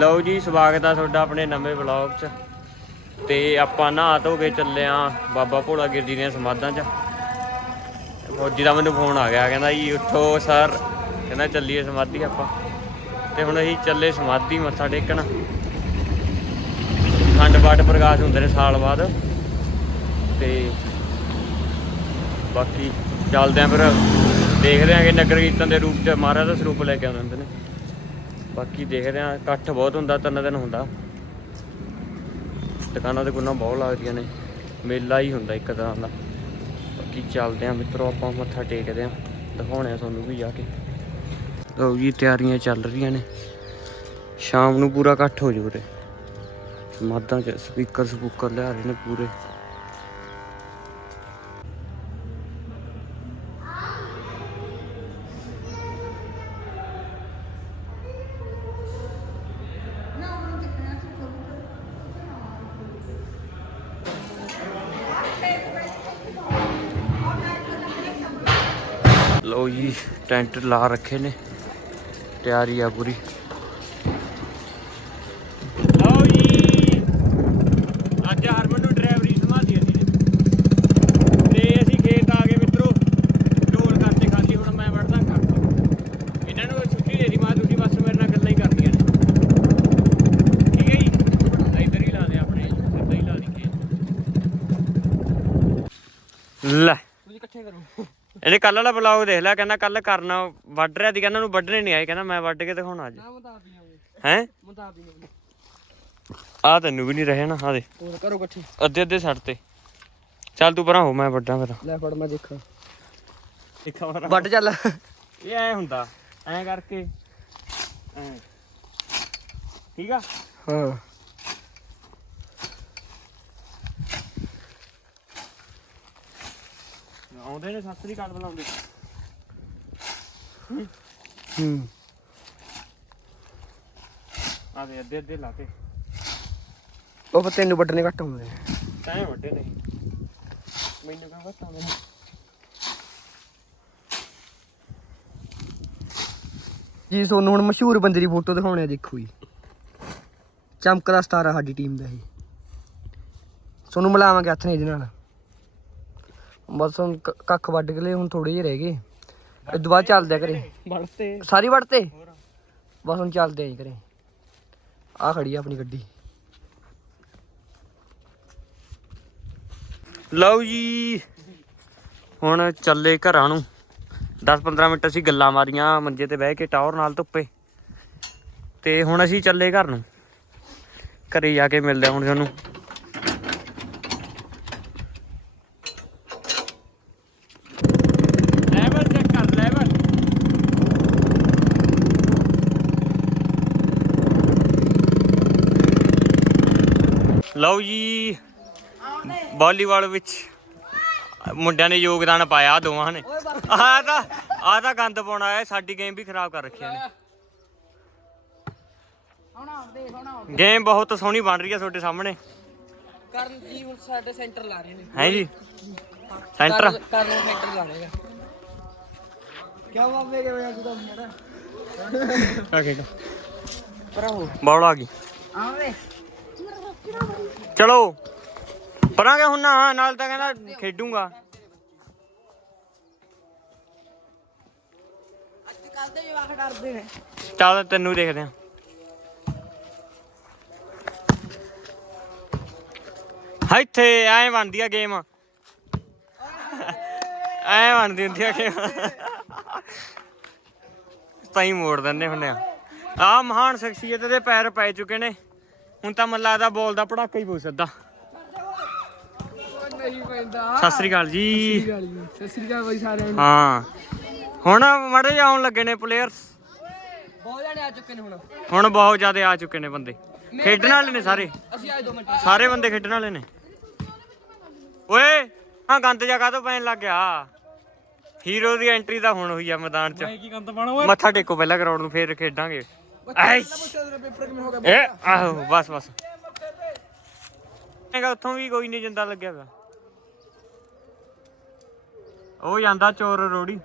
ਲਓ ਜੀ, ਸਵਾਗਤ ਆ ਤੁਹਾਡਾ ਆਪਣੇ ਨਵੇਂ ਵਲੌਗ 'ਚ। ਤੇ ਆਪਾਂ ਨਹਾ ਧੋ ਕੇ ਚੱਲੇ ਆ ਬਾਬਾ ਭੋਲਾ ਗਿਰ ਜੀ ਦੀਆਂ ਸਮਾਧਾਂ 'ਚ। ਫੌਜੀ ਦਾ ਮੈਨੂੰ ਫੋਨ ਆ ਗਿਆ, ਕਹਿੰਦਾ ਜੀ, ਉੱਠੋ ਸਰ। ਕਹਿੰਦਾ, ਚੱਲੀਏ ਸਮਾਧੀ ਆਪਾਂ। ਤੇ ਹੁਣ ਅਸੀਂ ਚੱਲੇ ਸਮਾਧੀ, ਮੱਥਾ ਟੇਕਣ। ਖੰਡ ਪਾਠ ਪ੍ਰਕਾਸ਼ ਹੁੰਦੇ ਨੇ ਸਾਲ ਬਾਅਦ। ਤੇ ਬਾਕੀ ਚੱਲਦੇ ਆਂ ਫਿਰ। ਦੇਖਦੇ ਆਂ ਕਿ ਨਗਰ ਕੀਰਤਨ ਦੇ ਰੂਪ 'ਚ ਮਹਾਰਾਜ ਦਾ ਸਰੂਪ ਲੈ ਕੇ ਆਉਂਦੇ ਹੁੰਦੇ ਨੇ। ਬਾਕੀ ਦੇਖਦੇ ਆਂ ਇਕੱਠ ਬਹੁਤ ਹੁੰਦਾ, ਤਿੰਨ ਦਿਨ ਹੁੰਦਾ। ਦੁਕਾਨਾਂ ਤੇ ਗੁੰਨਾ ਬਹੁਤ ਲੱਗਦੀਆਂ ਨੇ। ਮੇਲਾ ਹੀ ਹੁੰਦਾ ਇੱਕ ਤਰ੍ਹਾਂ ਦਾ। ਬਾਕੀ ਚੱਲਦੇ ਆਂ ਮਿੱਤਰੋ, ਆਪਾਂ ਮੱਥਾ ਟੇਕਦੇ ਆਂ ਦਿਖਾਉਣੇ ਆ ਤੁਹਾਨੂੰ ਵੀ ਜਾ ਕੇ। ਲਓ ਜੀ, ਤਿਆਰੀਆਂ ਚੱਲ ਰਹੀਆਂ ਨੇ। ਸ਼ਾਮ ਨੂੰ ਪੂਰਾ ਇਕੱਠ ਹੋ ਜੂ ਉਰੇ। ਸਮਾਧਾਂ 'ਚ ਸਪੀਕਰ ਸਪੂਕਰ ਲਿਆ ਰਹੇ ਨੇ ਪੂਰੇ। ਲਓ ਜੀ ਟੈਂਟ ਲਾ ਰੱਖੇ ਨੇ ਤਿਆਰੀ ਆ ਪੂਰੀ ਲਓ ਜੀ ਅੱਜ ਹਰਮਨ ਨੂੰ ਡਰਾਈਵਰੀ ਸੰਭਾਲੀ ਅਸੀਂ ਨੇ ਤੇ ਅਸੀਂ ਖੇਤ ਆ ਗਏ ਮਿੱਤਰੋ ਢੋਲ ਕਰਤੇ ਖਾਲੀ ਹੁਣ ਮੈਂ ਵੜਦਾ ਘਰ ਇਹਨਾਂ ਨੂੰ ਛੁੱਟੀ ਦੇ ਦੀ ਮਾਂ ਤੁਸੀਂ ਬਸ ਮੇਰੇ ਨਾਲ ਗੱਲਾਂ ਹੀ ਕਰਨੀਆਂ ਨੇ ਠੀਕ ਹੈ ਜੀ ਇੱਧਰ ਹੀ ਲਾ ਦੇ ਆਪਣੇ ਸਿੱਧਾ ਹੀ ਲਾ ਦੀ ਖੇਤ ਲੈ ਤੁਸੀਂ ਇਕੱਠੇ ਕਰੋ ਇਹਨੇ ਕੱਲ ਵਾਲਾ ਬਲੌਗ ਦੇਖ ਲਿਆ ਕਹਿੰਦਾ ਕੱਲ ਕਰਨਾ ਵੱਢ ਰਿਆ ਦੀ ਕਹਿੰਦਾ ਨੂੰ ਵੱਢਣੇ ਨਹੀਂ ਆਏ ਕਹਿੰਦਾ ਮੈਂ ਵੱਢ ਕੇ ਦਿਖਾਉਣਾ ਅੱਜ। ਨਾ ਹੈ? ਮਤਾ ਪੀਆਂ ਆ ਤੈਨੂੰ ਵੀ ਨਹੀਂ ਰਹੇ ਨਾ ਆ ਦੇ ਹੋਰ ਕਰੋ ਇਕੱਠੇ। ਅੱਧੇ ਅੱਧੇ ਛੱਡ ਤੇ। ਚੱਲ ਤੂੰ ਪਰਾਂ ਹੋ ਮੈਂ ਵੱਢਾਂ ਫਿਰ। ਲੈ ਫੜ ਮੈਂ ਦੇਖਾਂ। ਵਾਰ ਵੱਡ ਚੱਲ। ਇਹ ਐ ਹੁੰਦਾ ਐ ਕਰਕੇ। ਐ। ਠੀਕ ਆ? ਹਾਂ। ਆਉਂਦੇ ਨੇ ਸਤਰੀ ਕੱਟ ਬੁਲਾਉਂਦੇ। ਹੂੰ। ਆ ਦੇ ਅੱਧੇ ਅੱਧੇ ਲਾ ਕੇ ਉਹ ਪਰ ਤੈਨੂੰ ਵੱਡਣੇ ਘੱਟ ਹੁੰਦੇ ਨੇ ਤੈਂ ਵੱਡੇ ਨੇ। ਮੈਨੂੰ ਕਿਉਂ ਪਤਾ ਮੈਨੂੰ ਜੀ ਤੁਹਾਨੂੰ ਹੁਣ ਮਸ਼ਹੂਰ ਬੰਦੇ ਦੀ ਫੋਟੋ ਦਿਖਾਉਣੇ ਆ ਦੇਖੋ ਜੀ। ਚਮਕਦਾ ਸਟਾਰ ਆ ਸਾਡੀ ਟੀਮ ਦਾ ਇਹ। ਤੁਹਾਨੂੰ ਮਿਲਾਵਾਂਗੇ ਹੱਥ ਨੇ ਇਹਦੇ ਨਾਲ। ਬਸ ਹੁਣ ਕ- ਕੱਖ ਵੱਢ ਕੇ ਲਏ ਹੁਣ ਥੋੜੇ ਜਿਹੇ ਰਹਿ ਗਏ ਇਹ ਤੋਂ ਬਾਅਦ ਚੱਲਦੇ ਆ ਘਰੇ। ਵੜਤੇ ਸਾਰੀ ਵੱਢਤੇ? ਬਸ ਹੁਣ ਚੱਲਦੇ ਆਂ ਜੀ ਘਰੇ। ਆ ਖੜੀ ਆ ਆਪਣੀ ਗੱਡੀ। ਲਓ ਜੀ। ਹੁਣ ਚੱਲੇ ਘਰਾਂ ਨੂੰ। 10-15 ਮਿੰਟ ਅਸੀਂ ਗੱਲਾਂ ਮਾਰੀਆਂ ਮੰਜੇ ਤੇ ਬਹਿ ਕੇ ਟਾਵਰ ਨਾਲ ਧੁੱਪੇ। ਤੇ ਹੁਣ ਅਸੀਂ ਚੱਲੇ ਘਰ ਨੂੰ। ਘਰੇ ਜਾ ਕੇ ਮਿਲਦੇ ਹਾਂ ਹੁਣ ਤੁਹਾਨੂੰ। ਲਓ ਜੀ ਵਾਲੀਬਾਲ ਵਿੱਚ ਮੁੰਡਿਆਂ ਨੇ ਯੋਗਦਾਨ ਪਾਇਆ ਦੋਵਾਂ ਨੇ। ਆਹ ਤਾਂ ਆਹ ਤਾਂ ਗੰਦ ਪਾਉਣਾ ਹੈ ਸਾਡੀ ਗੇਮ ਵੀ ਖਰਾਬ ਕਰ ਰੱਖਿਆ ਨੇ ਗੇਮ ਬਹੁਤ ਸੋਹਣੀ ਬਣ ਰਹੀ ਹੈ ਤੁਹਾਡੇ ਸਾਹਮਣੇ। ਕਰਨ ਜੀ ਹੁਣ ਸਾਡੇ ਸੈਂਟਰ ਲਾ ਰਹੇ ਨੇ। ਹੈ ਜੀ। ਸੈਂਟਰ ਕਰਨ ਸੈਂਟਰ ਲਾ ਰਹੇ ਆ। ਕਿਆ ਬਾਬੇ ਕੇ ਵਜਾ ਤੂੰ ਮੇਰਾ ਆ ਖੇਡ ਪਰ ਹੋ ਬੌਲ ਆ ਗਈ। ਆਵੇ। ਚਲੋ। ਪਰਾਂਗੇ ਹੁਣ ਨਾ ਨਾਲ ਤਾਂ ਕਹਿੰਦਾ ਖੇਡੂੰਗਾ। ਅੱਜ ਕੱਲ ਦੇ ਜਵਾਕ ਡਰਦੇ ਨੇ। ਚੱਲ ਤੈਨੂੰ ਦੇਖਦੇ ਆ। ਇੱਥੇ ਐ ਬਣਦੀ ਆ ਗੇਮ ਐ ਬਣਦੀ ਹੁੰਦੀ ਆ ਗੇਮ ਤਾਈ ਮੋੜ ਦਿੰਦੇ ਹੁੰਨੇ ਆ। ਆ ਮਹਾਨ ਸ਼ਖਸੀਅਤ ਦੇ ਪੈਰ ਪੈ ਚੁੱਕੇ ਨੇ। ਹੁਣ ਤਾਂ ਮਨ ਲੱਗਦਾ ਬੋਲ ਦਾ ਪੜਾਕਾ ਹੀ ਪਊ ਸਿੱਧਾ। ਨਹੀਂ ਪੈਂਦਾ। ਸਤਿ ਸ੍ਰੀ ਅਕਾਲ ਜੀ। ਸਤਿ ਸ੍ਰੀ ਅਕਾਲ ਬਾਈ ਸਾਰਿਆਂ ਨੂੰ। ਹਾਂ। ਹੁਣ ਮੜੇ ਆਉਣ ਲੱਗੇ ਨੇ ਪਲੇਅਰਸ ਬਹੁਤ ਜਾਣੇ ਆ ਚੁੱਕੇ ਨੇ ਹੁਣ। ਹੁਣ ਬਹੁਤ ਜ਼ਿਆਦਾ ਆ ਚੁੱਕੇ ਨੇ ਬੰਦੇ। ਖੇਡਣ ਵਾਲੇ ਨੇ ਸਾਰੇ। ਅਸੀਂ ਆਏ ਦੋ ਮਿੰਟ। ਸਾਰੇ ਬੰਦੇ ਖੇਡਣ ਵਾਲੇ ਨੇ। ਓਏ ਹਾਂ ਗੰਦ ਜਾ ਕਾਹਤੋਂ ਪੈਣ ਲੱਗ ਗਿਆ? ਹੀਰੋ ਦੀ ਐਂਟਰੀ ਤਾਂ ਹੁਣ ਹੋਈ ਆ ਮੈਦਾਨ 'ਚ। ਕੀ ਗੰਦ ਪਾਣਾ ਮੱਥਾ ਟੇਕੋ ਪਹਿਲਾਂ ਗਰਾਊਂਡ ਨੂੰ ਫੇਰ ਖੇਡਾਂਗੇ। ਆਹੋ ਬਸ ਬਸ। ਹੈਗਾ ਉੱਥੋਂ ਵੀ ਕੋਈ ਨਹੀਂ ਜਿੰਦਾ ਲੱਗਿਆ ਪਿਆ। ਉਹ ਜਾਂਦਾ ਚੋਰ ਰੋੜੀ।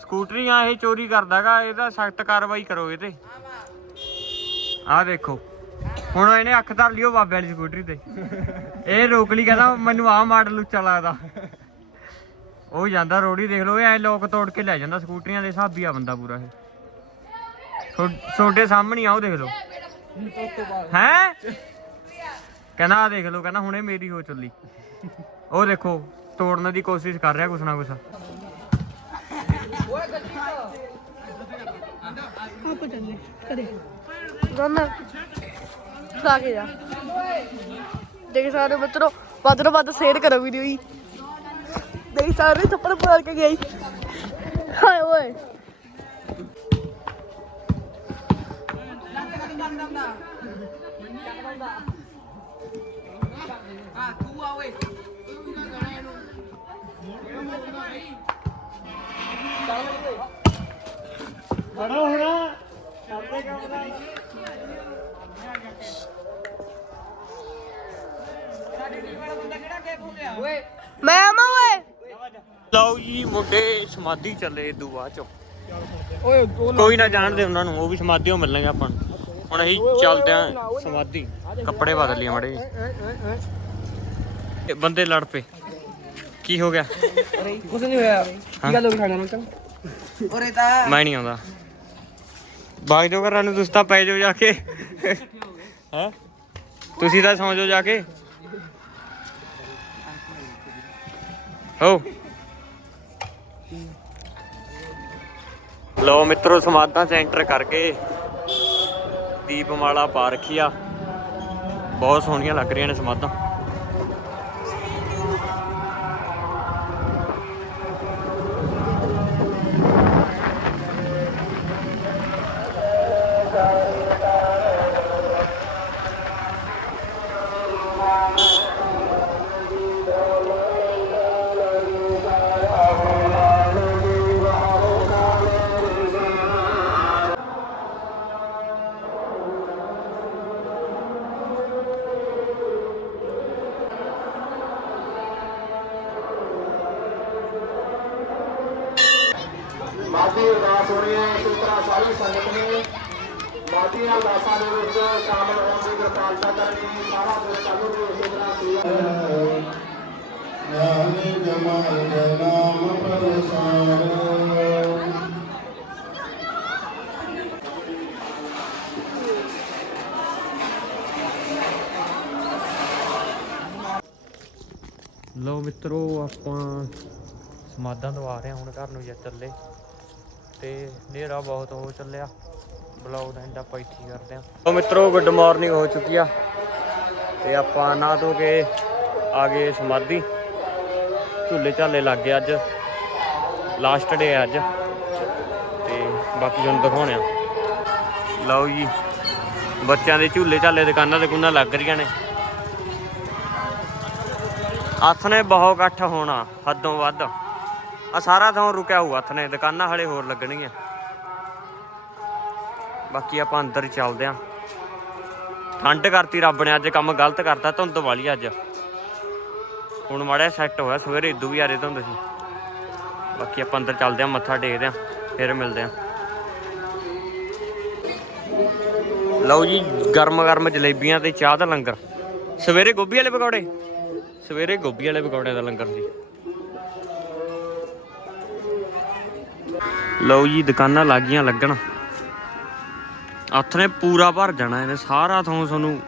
ਸਕੂਟਰੀਆਂ ਇਹ ਚੋਰੀ ਕਰਦਾਗਾ ਇਹਦਾ ਸਖਤ ਕਾਰਵਾਈ ਕਰੋ ਇਹ ਤੇ। ਆਹ ਦੇਖੋ। ਹੁਣ ਇਹਨੇ ਅੱਖ ਧਰ ਉਹ ਬਾਬੇ ਵਾਲੀ ਸਕੂਟਰੀ ਤੇ। ਇਹ ਰੋਕ ਲਈ ਕਹਿੰਦਾ ਮੈਨੂੰ ਆਹ ਮਾਡਲ ਉੱਚਾ ਲੱਗਦਾ। ਉਹ ਜਾਂਦਾ ਰੋੜੀ ਦੇਖ ਲਓ ਇਹ ਐ ਲੋਕ ਤੋੜ ਕੇ ਲੈ ਜਾਂਦਾ ਸਕੂਟਰੀਆਂ ਦੇ ਹਿਸਾਬੀ ਆ ਬੰਦਾ ਪੂਰਾ ਇਹ। ਥੋ- ਤੁਹਾਡੇ ਸਾਹਮਣੇ ਹੀ ਆ, ਉਹ ਦੇਖ ਲਓ। ਹੈ? ਕਹਿੰਦਾ ਆ ਦੇਖ ਲਓ, ਕਹਿੰਦਾ ਹੁਣੇ ਮੇਰੀ ਹੋ ਚੱਲੀ। ਉਹ ਦੇਖੋ, ਤੋੜਨ ਦੀ ਕੋਸ਼ਿਸ਼ ਕਰ ਰਿਹਾ ਕੁਛ ਨਾ ਕੁਛ। ਆਪਾਂ ਚੱਲੇ ਕਰੇ ਗੰਨਾ। ਖਾ ਕੇ ਜਾ। ਦੇਖ ਸਾਰੇ ਮਿੱਤਰੋ, ਵੱਧ ਤੋਂ ਵੱਧ ਸ਼ੇਅਰ ਕਰੋ ਵੀਡੀਓ ਹੀ ਦੇਖ ਸਾਰੇ ਥੱਪੜ ਮਾਰ ਕੇ ਗਈ। ਹਾਏ ਓਏ। ਮੈਂ ਆਵਾਂ ਓਏ। ਲਓ ਜੀ, ਮੁੰਡੇ ਸਮਾਧੀ ਚੱਲੇ ਦੁਆ ਚੋਂ। ਓਏ ਕੋਈ ਨਾ ਜਾਣਦੇ ਉਹਨਾਂ ਨੂੰ, ਉਹ ਵੀ ਸਮਾਧੀਓ ਮਿਲਣਗੇ ਆਪਾਂ ਨੂੰ। ਹੁਣ ਅਸੀਂ ਚੱਲਦੇ ਆਂ ਸਮਾਧੀ। ਕੱਪੜੇ ਬਦਲ ਲਈ ਮੜੇ ਬੰਦੇ ਲੜ ਪਏ। ਕੀ ਹੋ ਗਿਆ? ਕੁਛ ਨਹੀਂ ਹੋਇਆ। ਕੀ ਗੱਲ ਹੋ ਗਈ ਸਾਡੇ ਨਾਲ ਤਾਂ ਉਰੇ ਤਾਂ ਮੈਂ ਨਹੀਂ ਆਉਂਦਾ। ਬਾਗ ਜੋ ਘਰਾਂ ਨੂੰ ਤੁਸੀਂ ਤਾਂ ਪੈ ਜਾਓ ਜਾ ਕੇ। ਹੈ? ਤੁਸੀਂ ਤਾਂ ਸੌਂ ਜਾਓ ਜਾ ਕੇ। ਹੋ। ਲੋ ਮਿੱਤਰੋ ਸਮਾਧਾਂ ਚ ਐਂਟਰ ਕਰਕੇ ਦੀਪਮਾਲਾ ਪਾ ਰੱਖੀ ਆ ਬਹੁਤ ਸੋਹਣੀਆਂ ਲੱਗ ਰਹੀਆਂ ਨੇ ਸਮਾਧਾਂ। ਮਾਝੀ ਅਰਦਾਸਾਂ ਦੇ ਵਿੱਚ ਸ਼ਾਮਲ ਹੋਣ ਦੀ ਕਿਰਪਾਲਤਾ ਕਰਨੀ ਸਾਰਾ ਦਿਨ ਚਾਲੂ ਰਹੀ ਇਸੇ ਤਰ੍ਹਾਂ ਸੇਵਾ ਨਾਮੇ ਜਮਾਲ ਕੇ ਨਾਮ ਪ੍ਰਸਾਰ ਲੋ ਮਿੱਤਰੋ ਆਪਾਂ ਸਮਾਦਾਂ ਤੋਂ ਆ ਰਹੇ ਹਾਂ ਹੁਣ ਘਰ ਨੂੰ ਜਾ ਚੱਲੇ। ਤੇ ਹਨੇਰਾ ਬਹੁਤ ਹੋ ਚੱਲਿਆ। ਬਲੌਗ ਦਾ ਐਂਡ ਆਪਾਂ ਇੱਥੇ ਕਰਦੇ ਹਾਂ ਲੋ ਮਿੱਤਰੋ ਗੁੱਡ ਮਾਰਨਿੰਗ ਹੋ ਚੁੱਕੀ ਆ। ਤੇ ਆਪਾਂ ਨਾ ਧੋ ਕੇ ਆ ਗਏ ਸਮਾਧੀ। ਝੂਲੇ ਝਾਲੇ ਲੱਗ ਗਏ ਅੱਜ। ਲਾਸਟ ਡੇ ਅੱਜ। ਤੇ ਬਾਕੀ ਤੁਹਾਨੂੰ ਦਿਖਾਉਣੇ ਆ। ਲਓ ਜੀ, ਬੱਚਿਆਂ ਦੇ ਝੂਲੇ ਝਾਲੇ ਦੁਕਾਨਾਂ ਤੇ ਕੁੰਨਾ ਲੱਗ ਰਹੀਆਂ ਨੇ। ਹੱਥ ਨੇ ਬਹੁਤ ਇਕੱਠ ਹੋਣਾ, ਹੱਦੋਂ ਵੱਧ। ਆ ਸਾਰਾ ਥਾਂ ਰੁਕਿਆ ਹੋਊ ਹੱਥ ਨੇ, ਦੁਕਾਨਾਂ ਹਲੇ ਹੋਰ ਲੱਗਣਗੀਆਂ। ਬਾਕੀ ਆਪਾਂ ਅੰਦਰ ਚੱਲਦੇ ਆਂ। ਠੰਡ ਕਰਤੀ ਰੱਬ ਨੇ, ਅੱਜ ਕੰਮ ਗਲਤ ਕਰਤਾ, ਧੁੰਦ ਵਾਲੀ ਅੱਜ। ਹੁਣ ਮਾੜਾ ਸੈੱਟ ਹੋਇਆ, ਸਵੇਰੇ ਇਦੂ ਵੀ ਆਰੇ ਧੁੰਦ ਸੀ। ਬਾਕੀ ਆਪਾਂ ਅੰਦਰ ਚੱਲਦੇ ਆਂ, ਮੱਥਾ ਟੇਕਦੇ ਆਂ, ਫਿਰ ਮਿਲਦੇ ਆਂ। ਲਓ ਜੀ, ਗਰਮ ਗਰਮ ਜਲੇਬੀਆਂ ਤੇ ਚਾਹ ਦਾ ਲੰਗਰ। ਸਵੇਰੇ ਗੋਭੀ ਵਾਲੇ ਪਕੌੜੇ? ਸਵੇਰੇ ਗੋਭੀ ਵਾਲੇ ਪਕੌੜਿਆਂ ਦਾ ਲੰਗਰ ਸੀ। ਲਓ ਜੀ, ਦੁਕਾਨਾਂ ਲੱਗੀਆਂ ਲੱਗਣ। ਹੱਥ ਨੇ ਪੂਰਾ ਭਰ ਜਾਣਾ ਇਹਨੇ, ਸਾਰਾ ਥੋਂ ਤੁਹਾਨੂੰ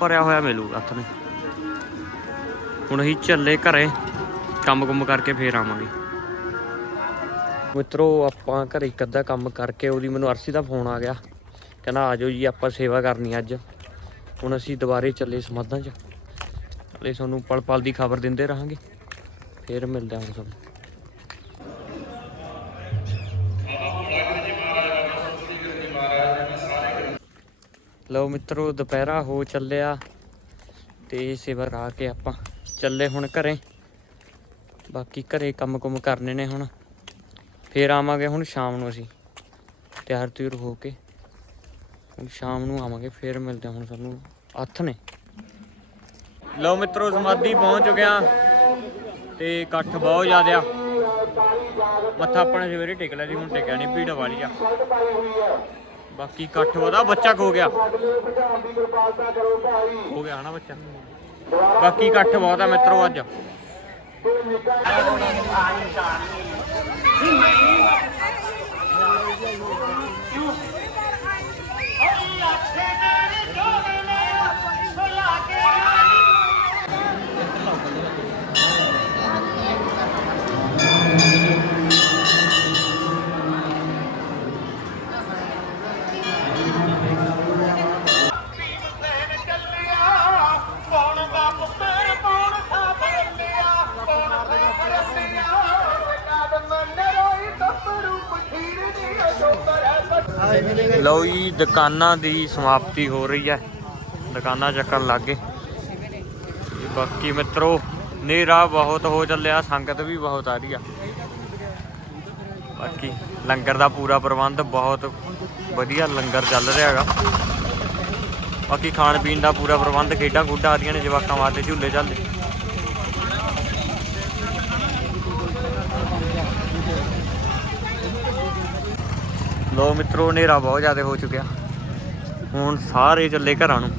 ਭਰਿਆ ਹੋਇਆ ਮਿਲੂਗਾ ਹੱਥ ਨੇ ਹੁਣ ਅਸੀਂ ਚੱਲੇ ਘਰੇ ਕੰਮ ਕੁੰਮ ਕਰਕੇ ਫੇਰ ਆਵਾਂਗੇ। ਮਿੱਤਰੋ, ਆਪਾਂ ਘਰੇ ਇੱਕ ਅੱਧਾ ਕੰਮ ਕਰਕੇ ਉਹਦੀ ਮੈਨੂੰ ਅਰਸੀ ਦਾ ਫੋਨ ਆ ਗਿਆ। ਕਹਿੰਦਾ, ਆ ਜਾਓ ਜੀ, ਆਪਾਂ ਸੇਵਾ ਕਰਨੀ ਅੱਜ। ਹੁਣ ਅਸੀਂ ਦੁਬਾਰੇ ਚੱਲੇ ਸਮਾਧਾਂ 'ਚ। ਹਲੇ ਤੁਹਾਨੂੰ ਪਲ ਪਲ ਦੀ ਖਬਰ ਦਿੰਦੇ ਰਹਾਂਗੇ। ਫੇਰ ਮਿਲਦੇ ਹਾਂ ਤੁਹਾਨੂੰ। ਲਓ ਮਿੱਤਰੋ, ਦੁਪਹਿਰਾ ਹੋ ਚੱਲਿਆ ਤੇ ਸੇਵਾ ਕਰਾ ਕੇ ਆਪਾਂ ਚੱਲੇ ਹੁਣ ਘਰੇ। ਬਾਕੀ ਘਰੇ ਕੰਮ ਕੁਮ ਕਰਨੇ ਨੇ ਹੁਣ। ਫੇਰ ਆਵਾਂਗੇ ਹੁਣ ਸ਼ਾਮ ਨੂੰ ਅਸੀਂ, ਤਿਆਰ ਤਿਉਰ ਹੋ ਕੇ। ਹੁਣ ਸ਼ਾਮ ਨੂੰ ਆਵਾਂਗੇ, ਫੇਰ ਮਿਲਦੇ ਹਾਂ ਹੁਣ ਸਾਨੂੰ ਹੱਥ ਨੇ। ਲਓ ਮਿੱਤਰੋ, ਸਮਾਧੀ ਪਹੁੰਚ ਚੁੱਕਿਆ ਤੇ ਇਕੱਠ ਬਹੁਤ ਜ਼ਿਆਦਾ ਮੱਥਾ ਆਪਣੇ ਸਵੇਰੇ ਟੇਕ ਲਿਆ ਸੀ, ਹੁਣ ਟੇਕਿਆ ਨਹੀਂ ਭੀੜ ਵਾਲੀ ਆ। ਬਾਕੀ ਇਕੱਠ ਉਹਦਾ ਬੱਚਾ ਖੋ ਗਿਆ। ਹੋ ਗਿਆ ਹਨਾ ਬੱਚਾ। ਬਾਕੀ ਇਕੱਠ ਬਹੁਤ ਆ ਮਿੱਤਰੋ ਅੱਜ। ਲਓ ਜੀ, ਦੁਕਾਨਾਂ ਦੀ ਸਮਾਪਤੀ ਹੋ ਰਹੀ ਹੈ। ਦੁਕਾਨਾਂ ਚੱਕਣ ਲੱਗ ਗਏ। ਬਾਕੀ ਮਿੱਤਰੋ ਨੇਰਾ ਬਹੁਤ ਹੋ ਚੱਲਿਆ, ਸੰਗਤ ਵੀ ਬਹੁਤ ਆ ਰਹੀ ਆ। ਬਾਕੀ ਲੰਗਰ ਦਾ ਪੂਰਾ ਪ੍ਰਬੰਧ ਬਹੁਤ ਵਧੀਆ ਲੰਗਰ ਚੱਲ ਰਿਹਾ ਹੈਗਾ। ਬਾਕੀ ਖਾਣ ਪੀਣ ਦਾ ਪੂਰਾ ਪ੍ਰਬੰਧ ਖੇਡਾਂ ਖੁੱਡਾਂ ਆ ਰਹੀਆਂ ਨੇ ਜਵਾਕਾਂ ਵਾਸਤੇ ਝੂਲੇ ਚੱਲਦੇ ਲੋ ਮਿੱਤਰੋ, ਹਨੇਰਾ ਬਹੁਤ ਜ਼ਿਆਦਾ ਹੋ ਚੁੱਕਿਆ। ਹੁਣ ਸਾਰੇ ਚੱਲੇ ਘਰਾਂ ਨੂੰ।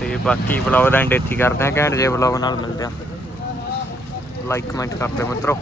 ਤੇ ਬਾਕੀ ਵਲੌਗ ਦਾ ਐਂਡ ਇੱਥੇ ਕਰਦੇ ਆ ਘੈਂਟ ਜੇ ਵਲੌਗ ਨਾਲ ਮਿਲਦੇ ਆ ਲਾਈਕ ਕਮੈਂਟ ਕਰਦੇ ਮਿੱਤਰੋ।